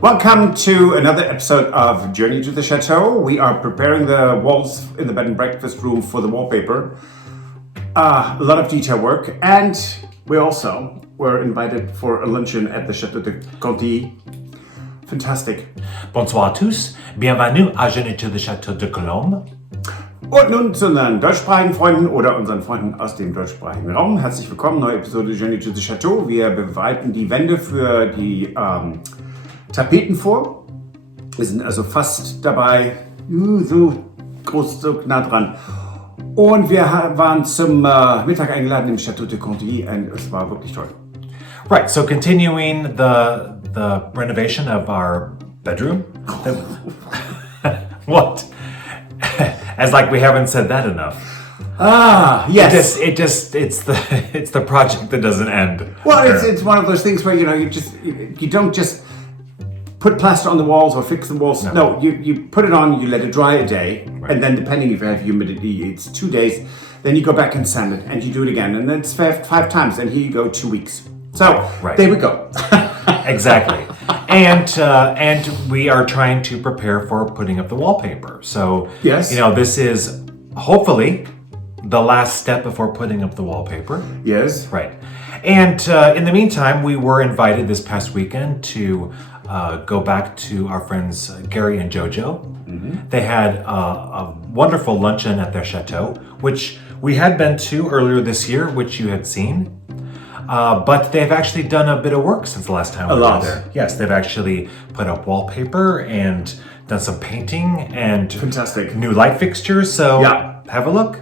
Welcome to another episode of Journey to the Chateau. We are preparing the walls in the bed and breakfast room for the wallpaper. A lot of detail work, and we also were invited for a luncheon at the Chateau de Quantilly. Fantastic. Bonsoir à tous, bienvenue à Journey to the Chateau de Colombe. Und nun zu unseren deutschsprachigen Freunden oder unseren Freunden aus dem deutschsprachigen Raum. Herzlich willkommen, neue Episode Journey to the Chateau. Wir bereiten die Wände für die Tapeten vor. Wir sind also fast dabei, so groß, so nah dran. Und wir waren zum Mittag eingeladen im Chateau de Quantilly und es war wirklich toll. Right, so continuing the renovation of our bedroom. What? As like we haven't said that enough. Yes. It's the project that doesn't end. Well, it's one of those things where you don't just put plaster on the walls or fix the walls. No, you put it on, you let it dry a day, right. And then depending if you have humidity, it's 2 days. Then you go back and sand it, and you do it again, and then it's five times, and here you go 2 weeks. So right. There we go. Exactly. And we are trying to prepare for putting up the wallpaper. So yes, this is hopefully the last step before putting up the wallpaper. Yes. Right. And in the meantime, we were invited this past weekend to go back to our friends Gary and Jojo. Mm-hmm. They had a wonderful luncheon at their chateau, which we had been to earlier this year, which you had seen. But they've actually done a bit of work since the last time we were there. Yes, they've actually put up wallpaper and done some painting and fantastic new light fixtures. So yeah, have a look.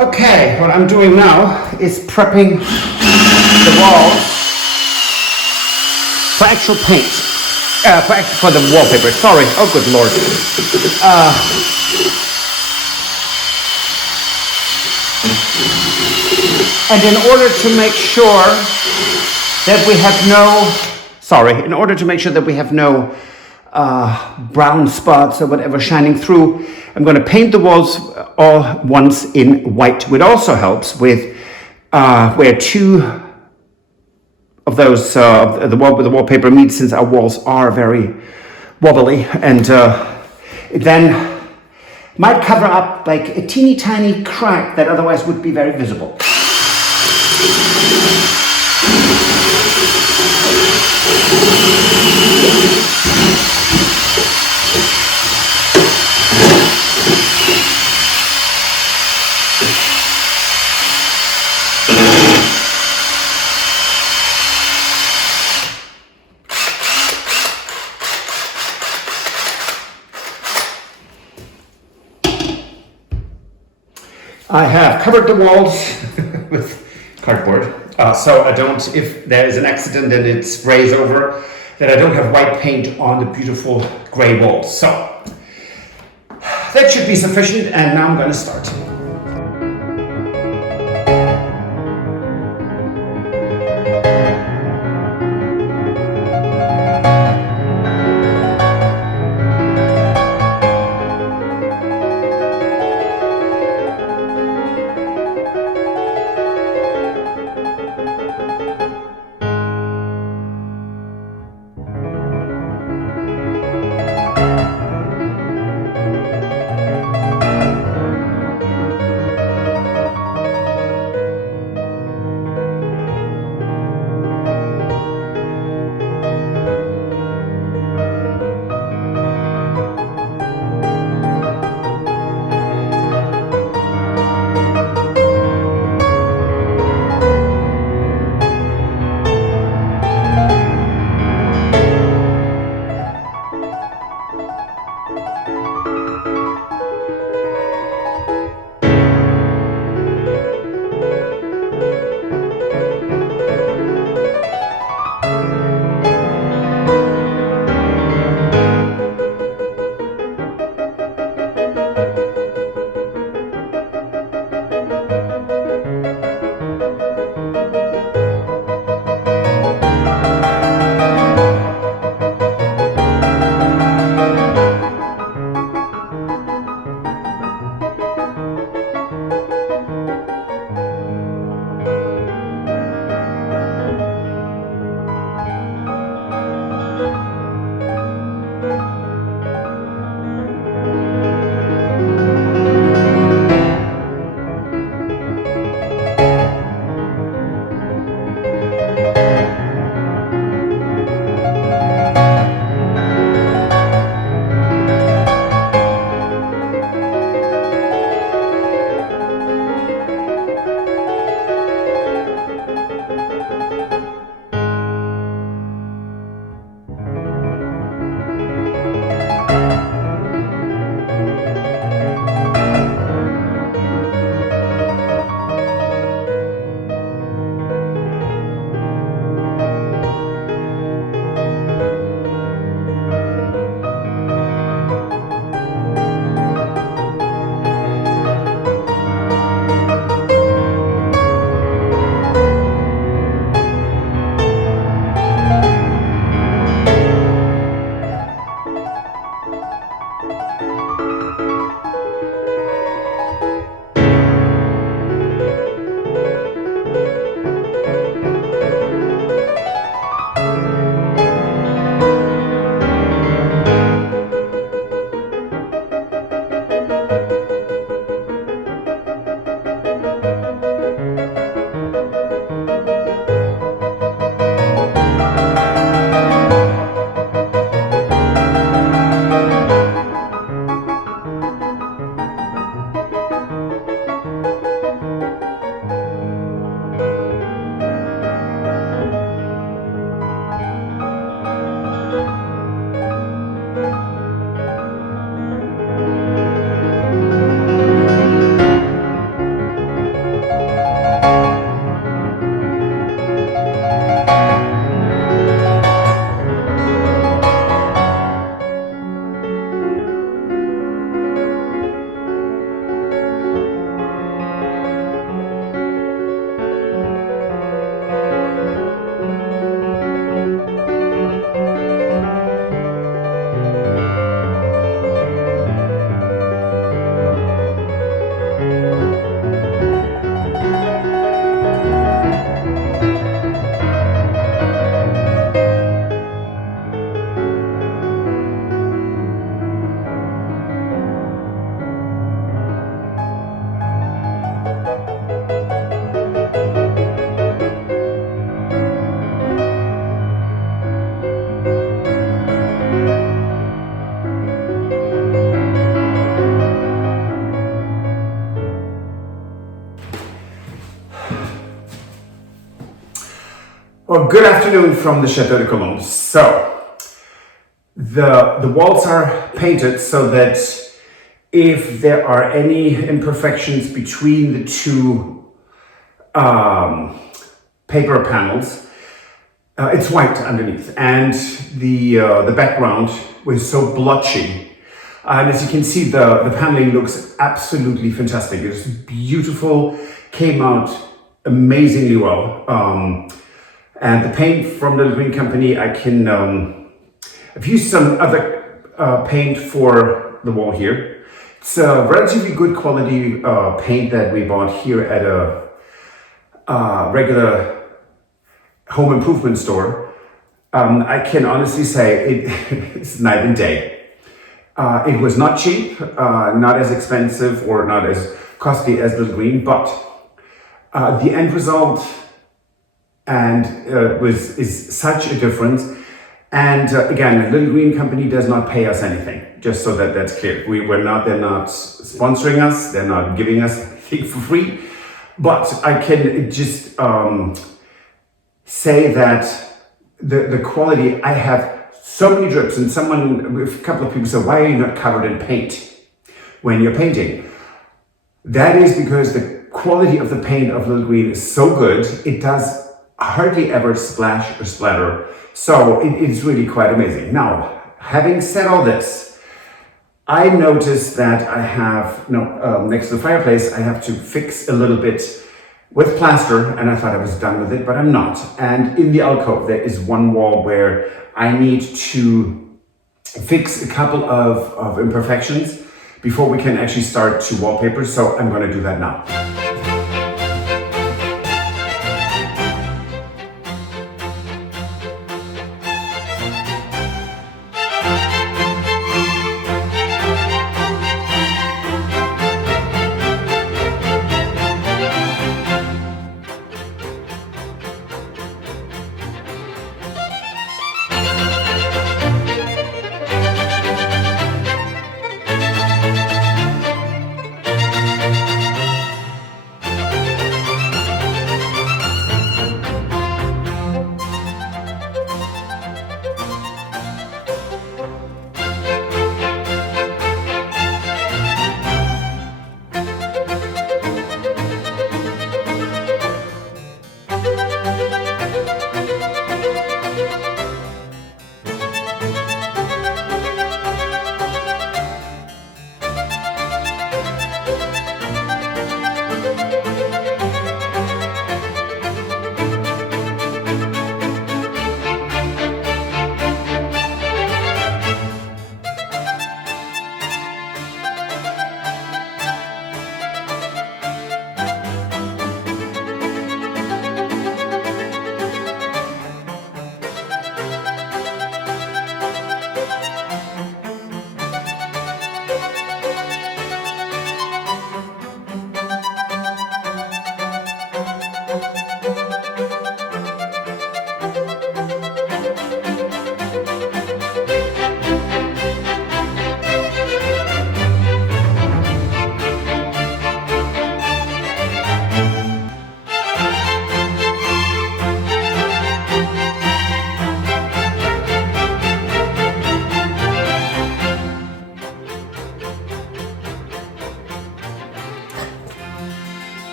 Okay, what I'm doing now is prepping the walls for actual paint. For the wallpaper. Sorry. Oh, good lord. And in order to make sure that we have no brown spots or whatever shining through, I'm going to paint the walls all once in white, which also helps with where two of those the wallpaper meet, since our walls are very wobbly, and it then might cover up like a teeny tiny crack that otherwise would be very visible. I have covered the walls with cardboard, so I don't, if there is an accident and it sprays over, that I don't have white paint on the beautiful gray walls. So that should be sufficient, and now I'm going to start. good afternoon from the Chateau de Colombe. So, the walls are painted so that if there are any imperfections between the two paper panels, it's white underneath, and the background was so blotchy. And as you can see, the paneling looks absolutely fantastic. It's beautiful, came out amazingly well. And the paint from the Green Company, I've used some other paint for the wall here. It's a relatively good quality paint that we bought here at a regular home improvement store. I can honestly say it's night and day. It was not cheap, not as expensive or not as costly as the Green, but the end result is such a difference. And again, Little Green Company does not pay us anything, just so that that's clear. They're not sponsoring us, they're not giving us anything for free. But I can just say that the quality, I have so many drips, and a couple of people said, why are you not covered in paint when you're painting? That is because the quality of the paint of Little Green is so good, it does hardly ever splash or splatter. So it's really quite amazing. Now, having said all this, I noticed that I have, next to the fireplace, I have to fix a little bit with plaster, and I thought I was done with it, but I'm not. And in the alcove, there is one wall where I need to fix a couple of imperfections before we can actually start to wallpaper. So I'm going to do that now.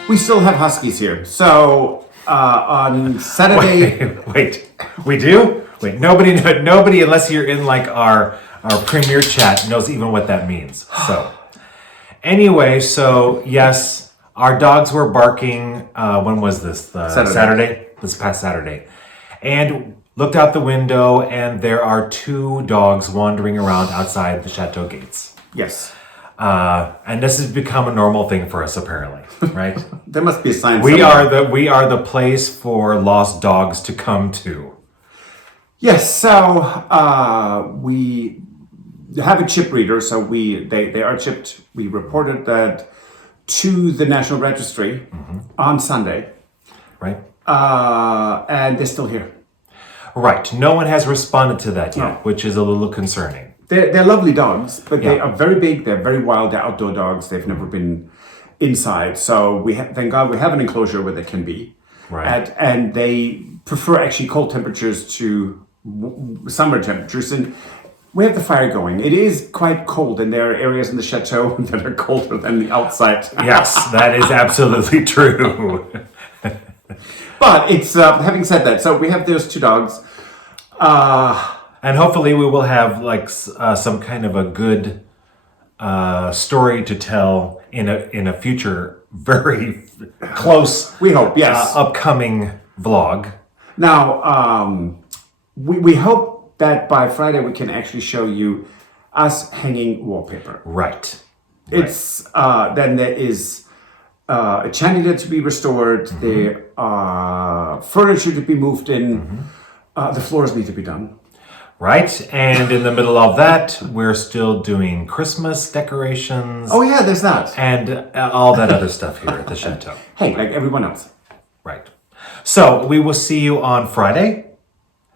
We still have Huskies here. So on Saturday... Wait, we do? Wait, nobody, unless you're in like our premier chat, knows even what that means. So anyway, so yes, our dogs were barking. When was this? Saturday? This past Saturday. And looked out the window, and there are two dogs wandering around outside the chateau gates. Yes. And this has become a normal thing for us, apparently, right? There must be a sign. We are the place for lost dogs to come to. Yes. So we have a chip reader. So they are chipped. We reported that to the National Registry on Sunday, right? And they're still here. Right. No one has responded to that yet, which is a little concerning. They're lovely dogs, but they are very big. They're very wild. They're outdoor dogs. They've never been inside. So thank God we have an enclosure where they can be. Right. And they prefer actually cold temperatures to summer temperatures. And we have the fire going. It is quite cold, and there are areas in the chateau that are colder than the outside. Yes, that is absolutely true. But it's, having said that, so we have those two dogs. And hopefully we will have like some kind of a good story to tell in a future very close, we hope, yes, upcoming vlog. Now, we hope that by Friday we can actually show you us hanging wallpaper. Right. It's then there is a chandelier to be restored. There are furniture to be moved in. The floors need to be done. Right, and in the middle of that, we're still doing Christmas decorations. Oh yeah, there's that. And all that other stuff here at the Chateau. Hey, like everyone else. Right. So we will see you on Friday.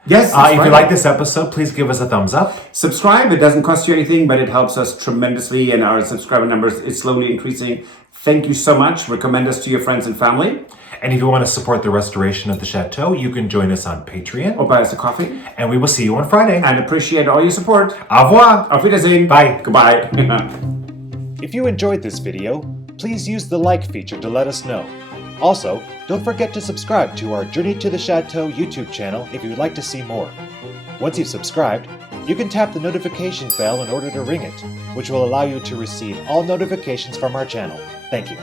Yes. If you like this episode, please give us a thumbs up. Subscribe. It doesn't cost you anything, but it helps us tremendously, and our subscriber numbers is slowly increasing. Thank you so much. Recommend us to your friends and family. And if you want to support the restoration of the Chateau, you can join us on Patreon. Or buy us a coffee. And we will see you on Friday. And appreciate all your support. Au revoir. Auf Wiedersehen. Bye. Goodbye. If you enjoyed this video, please use the like feature to let us know. Also, don't forget to subscribe to our Journey to the Chateau YouTube channel if you would like to see more. Once you've subscribed, you can tap the notification bell in order to ring it, which will allow you to receive all notifications from our channel. Thank you.